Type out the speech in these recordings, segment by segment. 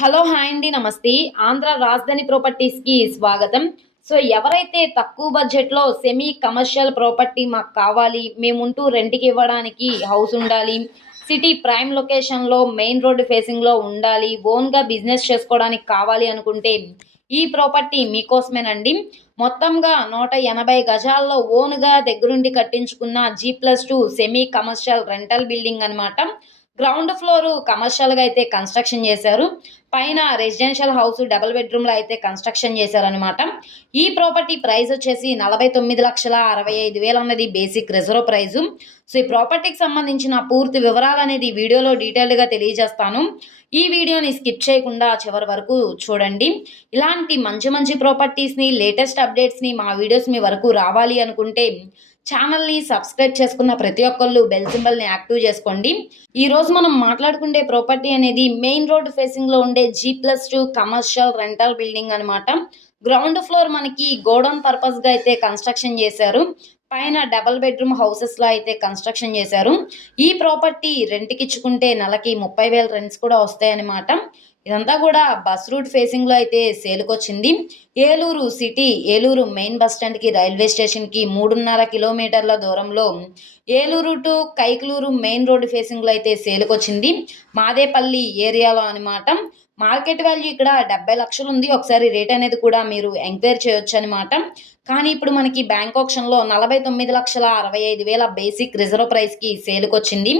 Hello hi అండి నమస్తే. ఆంధ్ర రాజధాని ప్రాపర్టీస్‌కి స్వాగతం. సో, ఎవరైతే తక్కువ బడ్జెట్‌లో సెమీ కమర్షియల్ ప్రాపర్టీ మాకు కావాలి, మేముంటూ రెంట్‌కి ఇవ్వడానికి హౌస్ ఉండాలి, సిటీ ప్రైమ్ లొకేషన్‌లో మెయిన్ రోడ్ ఫేసింగ్‌లో ఉండాలి, ఓన్‌గా బిజినెస్ చేసుకోవడానికి కావాలి అనుకుంటే ఈ ప్రాపర్టీ మీకోసమేనండి. మొత్తంగా 180 గజాల్లో ఓన్‌గా దగ్గరుండి కట్టించుకున్న G+2 semi commercial rental building అనమాట. గ్రౌండ్ ఫ్లోరు కమర్షియల్‌గా అయితే కన్‌స్ట్రక్షన్ చేశారు. పైన రెసిడెన్షియల్ హౌస్ డబుల్ బెడ్‌రూమ్‌లో అయితే కన్‌స్ట్రక్షన్ చేశారనమాట. ఈ ప్రాపర్టీ ప్రైస్ వచ్చేసి 49,65,000 అన్నది బేసిక్ రిజర్వ్ ప్రైజు. సో, ఈ ప్రాపర్టీకి సంబంధించిన పూర్తి వివరాలనేది వీడియోలో డీటెయిల్డ్‌గా తెలియజేస్తాను. ఈ వీడియోని స్కిప్ చేయకుండా చివరి వరకు చూడండి. ఇలాంటి మంచి మంచి ప్రాపర్టీస్‌ని, లేటెస్ట్ అప్డేట్స్‌ని మా వీడియోస్ మీ వరకు రావాలి అనుకుంటే ఛానల్‌ని సబ్స్క్రైబ్ చేసుకున్న ప్రతి ఒక్కళ్ళు బెల్ సింబల్‌ని యాక్టివ్ చేసుకోండి. ఈరోజు మనం మాట్లాడుకుండే ప్రాపర్టీ అనేది మెయిన్ రోడ్ ఫేసింగ్‌లో ఉండే G+2 కమర్షియల్ రెంటల్ బిల్డింగ్ అనమాట. గ్రౌండ్ ఫ్లోర్ మనకి గోడౌన్ పర్పస్‌గా అయితే కన్‌స్ట్రక్షన్ చేశారు. పైన డబుల్ బెడ్‌రూమ్ హౌసెస్‌లా అయితే కన్‌స్ట్రక్షన్ చేశారు. ఈ ప్రాపర్టీ రెంట్‌కిచ్చుకుంటే నెలకి 30,000 రెంట్స్ కూడా వస్తాయన్నమాట. ఇదంతా కూడా బస్ రూట్ ఫేసింగ్‌లో అయితే సేల్‌కొచ్చింది. Eluru city, Eluru main bus స్టాండ్‌కి, రైల్వే స్టేషన్‌కి 3.5 కిలోమీటర్ల దూరంలో Eluru to Kaikaluru main road ఫేసింగ్‌లో అయితే సేల్‌కొచ్చింది. మాదేపల్లి ఏరియాలో అనమాట. మార్కెట్ వాల్యూ ఇక్కడ 70 లక్షలు ఉంది. ఒకసారి రేట్ అనేది కూడా మీరు ఎంక్వైరీ చేయొచ్చనమాట. కానీ ఇప్పుడు మనకి బ్యాంక్ ఆక్షన్‌లో 49,65,000 బేసిక్ రిజర్వ్ ప్రైస్‌కి సేల్‌కొచ్చింది.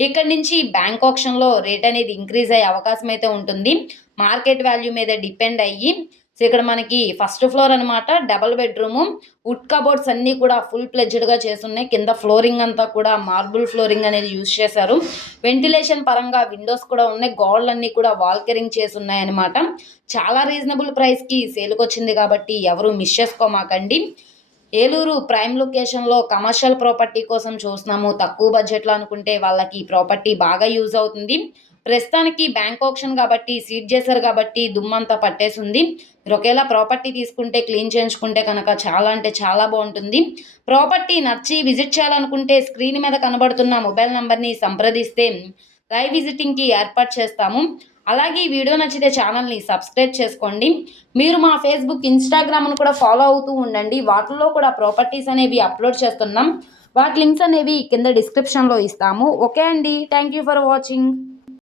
ఇక్కడి నుంచి బ్యాంక్ ఆక్షన్‌లో రేట్ అనేది ఇంక్రీజ్ అయ్యే అవకాశం అయితే ఉంటుంది. మార్కెట్ వాల్యూ మీద డిపెండ్ అయ్యి. సో, ఇక్కడ మనకి ఫస్ట్ ఫ్లోర్ అనమాట. Double bedroom. వుడ్ కబోర్డ్స్ అన్నీ కూడా ఫుల్ ప్లెడ్జ్డ్‌గా చేసున్నాయి. కింద ఫ్లోరింగ్ అంతా కూడా మార్బుల్ ఫ్లోరింగ్ అనేది యూజ్ చేశారు. వెంటిలేషన్ పరంగా విండోస్ కూడా ఉన్నాయి. గోడలన్నీ కూడా వాల్కరింగ్ చేసున్నాయన్నమాట. చాలా రీజనబుల్ ప్రైస్‌కి సేల్‌కొచ్చింది కాబట్టి ఎవరు మిస్ చేసుకోమాకండి. ఏలూరు ప్రైమ్ లొకేషన్‌లో కమర్షియల్ ప్రాపర్టీ కోసం చూస్తున్నాము. తక్కువ బడ్జెట్‌లో అనుకుంటే వాళ్ళకి ఈ ప్రాపర్టీ బాగా యూజ్ అవుతుంది. ప్రస్తుతానికి బ్యాంక్ ఆక్షన్ కాబట్టి సీల్ చేశారు కాబట్టి దుమ్మంతా పట్టేసుంది. మీరు ఒకేలా ప్రాపర్టీ తీసుకుంటే క్లీన్ చేయించుకుంటే కనుక చాలా అంటే చాలా బావుంటుంది. ప్రాపర్టీ నచ్చి విజిట్ చేయాలనుకుంటే స్క్రీన్ మీద కనబడుతున్న మొబైల్ నంబర్‌ని సంప్రదిస్తే లైవ్ విజిటింగ్‌కి ఏర్పాటు చేస్తాము. అలాగే ఈ వీడియో నచ్చితే ఛానల్‌ని సబ్స్క్రైబ్ చేసుకోండి. మీరు మా ఫేస్‌బుక్, ఇన్‌స్టాగ్రామ్‌ను కూడా ఫాలో అవుతూ ఉండండి. వాటిల్లో కూడా ప్రాపర్టీస్ అనేవి అప్‌లోడ్ చేస్తున్నాం. వాటి లింక్స్ అనేవి కింద డిస్క్రిప్షన్‌లో ఇస్తాము. ఓకే అండి. Thank you for watching.